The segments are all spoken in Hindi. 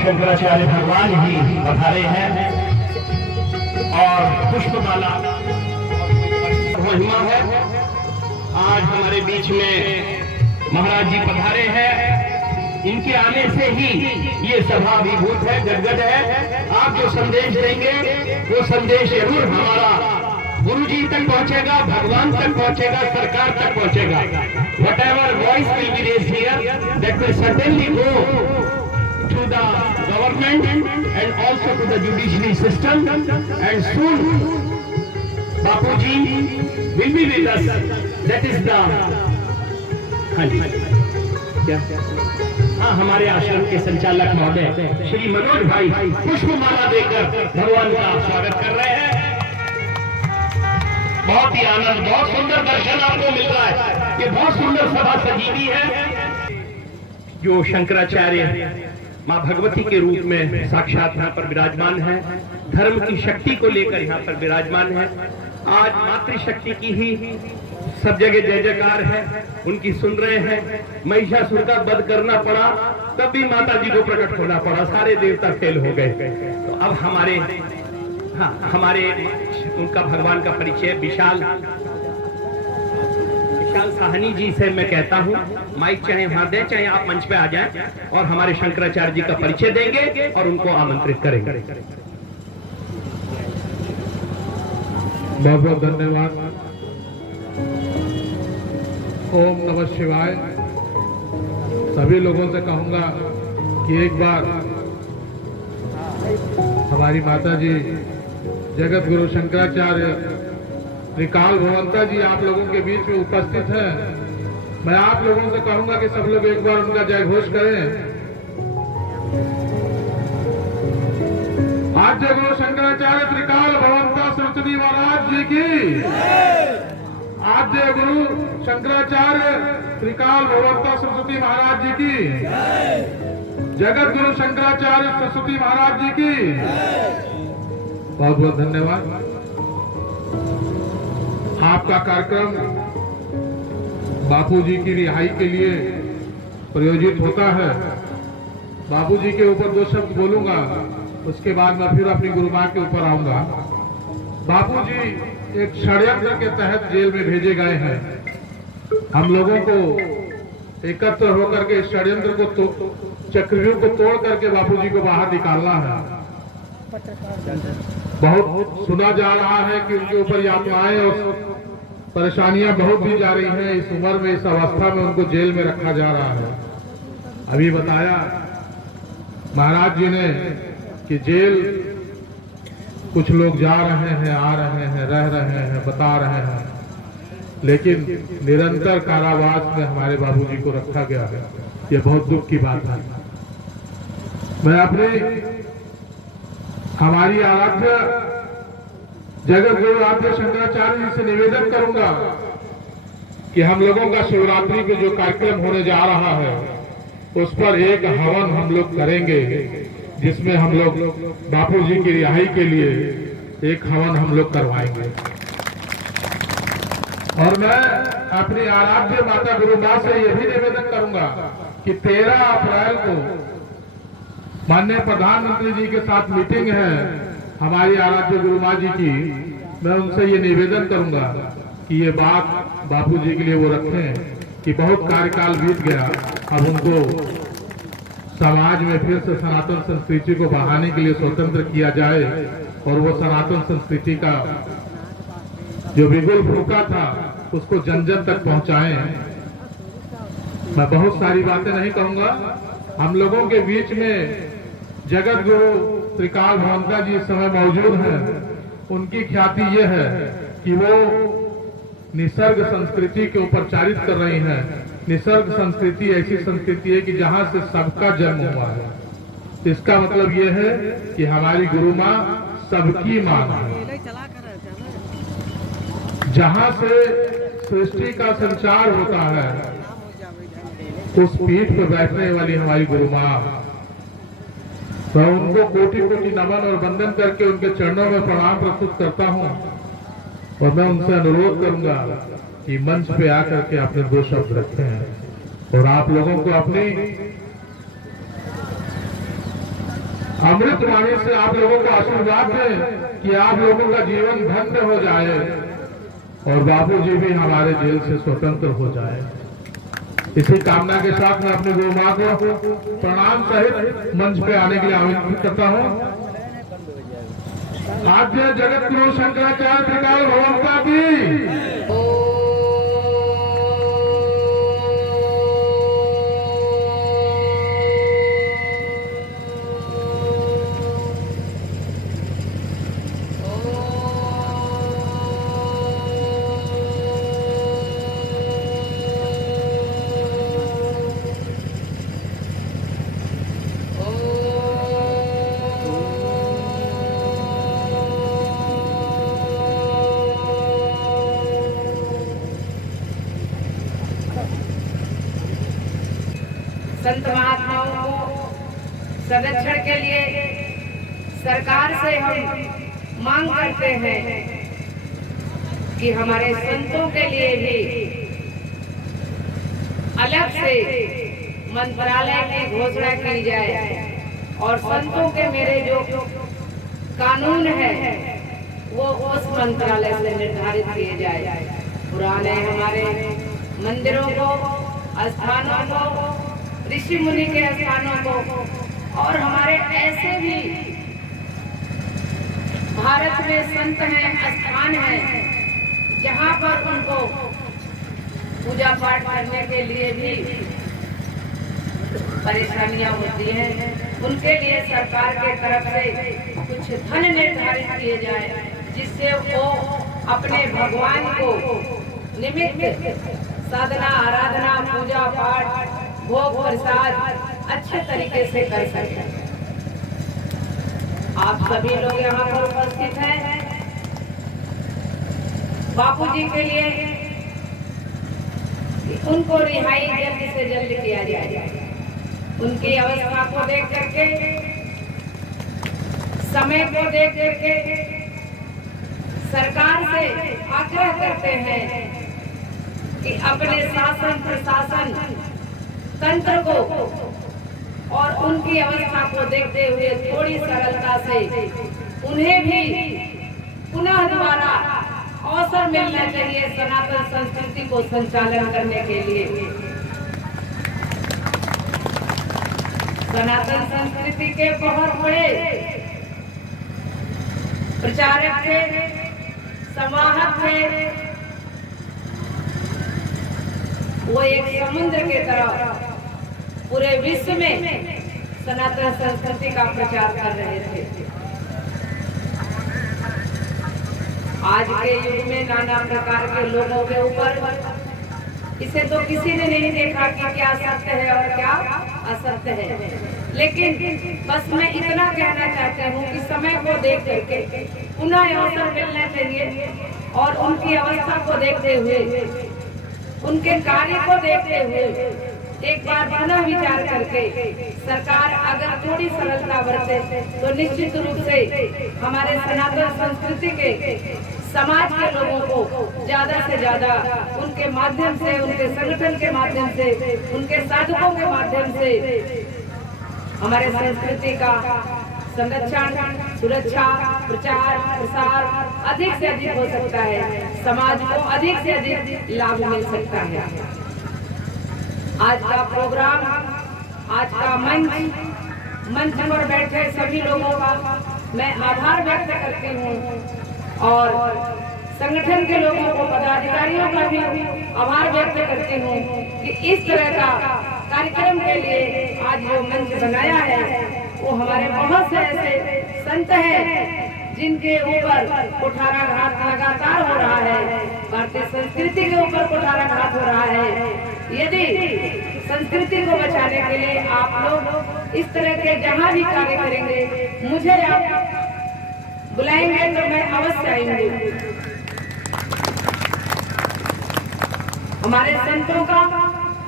शंकराचार्य भगवान ही पधारे हैं और पुष्पमाला महिमा है। आज हमारे बीच में महाराज जी पधारे हैं। इनके आने से ही ये सभा अभिभूत है, गदगद है। आप जो संदेश देंगे वो संदेश जरूर हमारा गुरु जी तक पहुंचेगा, भगवान तक पहुंचेगा, सरकार तक पहुंचेगा। Whatever voice will be raised here, that will certainly go to the government and also to the judiciary system, and soon Bapu ji will be with us. That is the हाँ, हमारे आश्रम के संचालक महोदय श्री मनोज भाई पुष्पमाला देकर भगवान का स्वागत कर रहे हैं। बहुत ही आनंद, बहुत सुंदर दर्शन आपको मिल रहा है। ये बहुत सुंदर सभा सजी हुई है। जो शंकराचार्य मां भगवती के रूप में साक्षात यहाँ पर विराजमान है, धर्म की शक्ति को लेकर यहाँ पर विराजमान है। आज मातृशक्ति की ही सब जगह जय जयकार है, उनकी सुन रहे हैं। महिषासुर का वध करना पड़ा, तब भी माता जी को प्रकट होना पड़ा, सारे देवता फेल हो गए। तो अब हमारे उनका भगवान का परिचय विशाल साहनी जी से मैं कहता हूँ, माइक चाहे वहां दें, चाहे आप मंच पे आ जाएं और हमारे शंकराचार्य जी का परिचय देंगे और उनको आमंत्रित करेंगे। बहुत बहुत धन्यवाद। ओम नमः शिवाय। सभी लोगों से कहूंगा कि एक बार हमारी माता जी जगत गुरु शंकराचार्य त्रिकाल भगवंता जी आप लोगों के बीच में उपस्थित हैं। मैं आप लोगों से कहूंगा कि सब लोग एक बार उनका जय घोष करें। आद्य गुरु शंकराचार्य त्रिकाल भगवंता सरस्वती महाराज जी की, आद्य गुरु शंकराचार्य त्रिकाल भगवंता सरस्वती महाराज जी की, जगत गुरु शंकराचार्य सरस्वती महाराज जी की। बहुत बहुत धन्यवाद। आपका कार्यक्रम बापू जी की रिहाई के लिए प्रयोजित होता है। बापू जी के ऊपर दो शब्द बोलूंगा, उसके बाद मैं फिर अपनी गुरु मां के ऊपर आऊंगा। बापू जी एक षड्यंत्र के तहत जेल में भेजे गए हैं। हम लोगों को एकत्र होकर के इस षड्यंत्र को चक्रव्यूह को तोड़ करके बापू जी को बाहर निकालना है। बहुत सुना जा रहा है कि उनके ऊपर यातनाएं और परेशानियां बहुत दी जा रही हैं। इस उम्र में, इस अवस्था में उनको जेल में रखा जा रहा है। अभी बताया महाराज जी ने कि जेल कुछ लोग जा रहे हैं, आ रहे हैं, रह रहे हैं, बता रहे हैं, लेकिन निरंतर कारावास में हमारे बाबूजी को रखा गया है। ये बहुत दुख की बात है। मैं अपने हमारी आराध्य जगत गुरु आद्य शंकराचार्य जी से निवेदन करूंगा कि हम लोगों का शिवरात्रि पे जो कार्यक्रम होने जा रहा है उस पर एक हवन हम लोग करेंगे, जिसमें हम लोग बापू जी की रिहाई के लिए एक हवन हम लोग करवाएंगे। और मैं अपनी आराध्य माता गुरु मां से यह भी निवेदन करूंगा कि 13 अप्रैल को माननीय प्रधानमंत्री जी के साथ मीटिंग है हमारी आराध्य गुरु मां जी की। मैं उनसे ये निवेदन करूंगा कि ये बात बापू जी के लिए वो रखें कि बहुत कार्यकाल बीत गया, अब उनको समाज में फिर से सनातन संस्कृति को बढ़ाने के लिए स्वतंत्र किया जाए और वो सनातन संस्कृति का जो बिगुल फूका था उसको जन जन तक पहुंचाएं। मैं बहुत सारी बातें नहीं कहूंगा। हम लोगों के बीच में जगत गुरु त्रिकाल भवंता जी इस समय मौजूद हैं, उनकी ख्याति ये है कि वो निसर्ग संस्कृति के ऊपर चारित कर रही हैं। निसर्ग संस्कृति ऐसी संस्कृति है कि जहां से सबका जन्म हुआ है। इसका मतलब ये है कि हमारी गुरु माँ सबकी माँ है। जहां से सृष्टि का संचार होता है, उस पीठ पर बैठने वाली हमारी गुरु माँ, मैं उनको कोटि कोटि नमन और वंदन करके उनके चरणों में प्रणाम प्रस्तुत करता हूँ। और मैं उनसे अनुरोध करूंगा कि मंच पे आकर के अपने 2 शब्द रखे हैं और आप लोगों को अपनी अमृत वाणी से आप लोगों को आशीर्वाद दें कि आप लोगों का जीवन धन्य हो जाए और बापूजी भी हमारे जेल से स्वतंत्र हो जाए। इसी कामना के साथ मैं अपनी गौ मां को प्रणाम सहित मंच पे आने के लिए आमंत्रित करता हूँ। आद्य जगत गुरु शंकराचार्य त्रिकाल भवंता की संत महात्माओं को संरक्षण के लिए सरकार से हम मांग करते हैं कि हमारे संतों के लिए भी अलग से मंत्रालय की घोषणा की जाए और संतों के मेरे जो कानून है वो उस मंत्रालय से निर्धारित किए जाए। पुराने हमारे मंदिरों को, स्थानों को, ऋषि मुनि के स्थानों को और हमारे ऐसे भी भारत में संत हैं, स्थान हैं, जहाँ पर उनको पूजा पाठ करने के लिए भी परेशानियां होती हैं, उनके लिए सरकार के तरफ से कुछ धन निर्धारित किए जाए जिससे वो अपने भगवान को निमित्त साधना, आराधना, पूजा पाठ, भोग प्रसाद अच्छे तरीके से कर सकते हैं। आप सभी लोग यहाँ पर उपस्थित हैं। बापूजी के लिए उनको रिहाई जल्द से जल्द किया जाए। उनकी अवस्था को देख करके, समय को देख करके सरकार से आग्रह करते हैं कि अपने शासन प्रशासन तंत्र को और उनकी अवस्था को देखते हुए थोड़ी सरलता से उन्हें भी पुनः दोबारा अवसर मिलना चाहिए सनातन संस्कृति को संचालन करने के लिए। सनातन संस्कृति के बहुत बड़े प्रचारक थे, संवाहक थे। वो एक समुद्र के तरह पूरे विश्व में सनातन संस्कृति का प्रचार कर रहे थे। आज के युग में नाना प्रकार के लोगों के ऊपर इसे तो किसी ने नहीं देखा कि क्या सत्य है और क्या असत्य है, लेकिन बस मैं इतना कहना चाहती हूँ कि समय को देख करके पुनः अवसर मिलना चाहिए और उनकी अवस्था को देखते हुए, उनके कार्य को देखते हुए एक बार पुनः विचार करके सरकार अगर थोड़ी सरलता बरते तो निश्चित रूप से हमारे सनातन संस्कृति के समाज के लोगों को ज्यादा से ज्यादा उनके माध्यम से, उनके संगठन के माध्यम से, उनके साधकों के माध्यम से हमारे संस्कृति का संरक्षण, सुरक्षा, प्रचार, प्रसार अधिक से अधिक हो सकता है। समाज को अधिक से अधिक लाभ मिल सकता है। आज का प्रोग्राम, आज का मंच पर बैठे सभी लोगों का मैं आभार व्यक्त करती हूँ और संगठन के लोगों को, पदाधिकारियों का भी आभार व्यक्त करती हूँ कि इस तरह का कार्यक्रम के लिए आज जो मंच बनाया है वो हमारे बहुत से ऐसे संत हैं जिनके ऊपर कुठाराघात लगातार हो रहा है, भारतीय संस्कृति के ऊपर कुठाराघात हो रहा है। यदि संस्कृति को बचाने के लिए आप लोग इस तरह के जहाँ भी कार्य करेंगे, मुझे आप बुलाएंगे तो मैं अवश्य आऊंगी। हमारे संतों का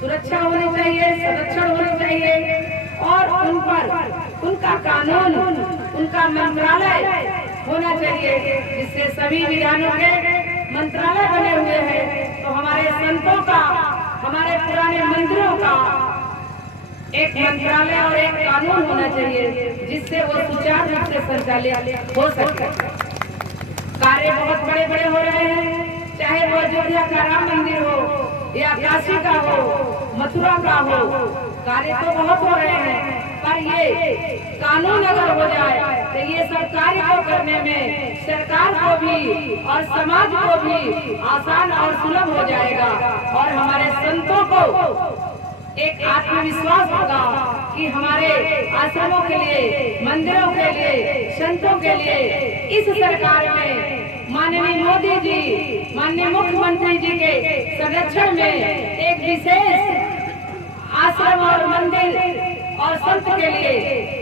सुरक्षा होनी चाहिए, संरक्षण होनी चाहिए और उन पर उनका कानून, उनका मंत्रालय होना चाहिए, जिससे सभी विधानों के मंत्रालय बने हुए हैं। तो हमारे संतों का, हमारे पुराने मंदिरों का एक मंत्रालय और एक कानून होना चाहिए, जिससे वो सुचारू रूप से संचालित हो सके। कार्य बहुत बड़े बड़े हो रहे हैं, चाहे वो अयोध्या का राम मंदिर हो या काशी का हो, मथुरा का हो, कार्य तो बहुत हो रहे हैं, पर ये कानून अगर हो जाए तो ये सब कार्य को करने में सरकार को भी और समाज को भी आसान और सुलभ हो जाएगा और हमारे संतों को एक आत्मविश्वास होगा कि हमारे आश्रमों के लिए, मंदिरों के लिए, संतों के लिए इस सरकार में माननीय मोदी जी, माननीय मुख्यमंत्री जी के संरक्षण में एक विशेष आश्रम और मंदिर और संत के लिए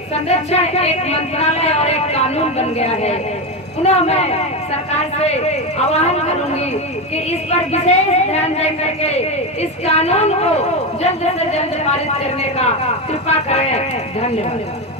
संरक्षण एक मंत्रालय और एक कानून बन गया है। पुनः मैं सरकार से आह्वान करूंगी कि इस पर विशेष ध्यान दे करके इस कानून को जल्द से जल्द पारित करने का कृपा करें। धन्यवाद।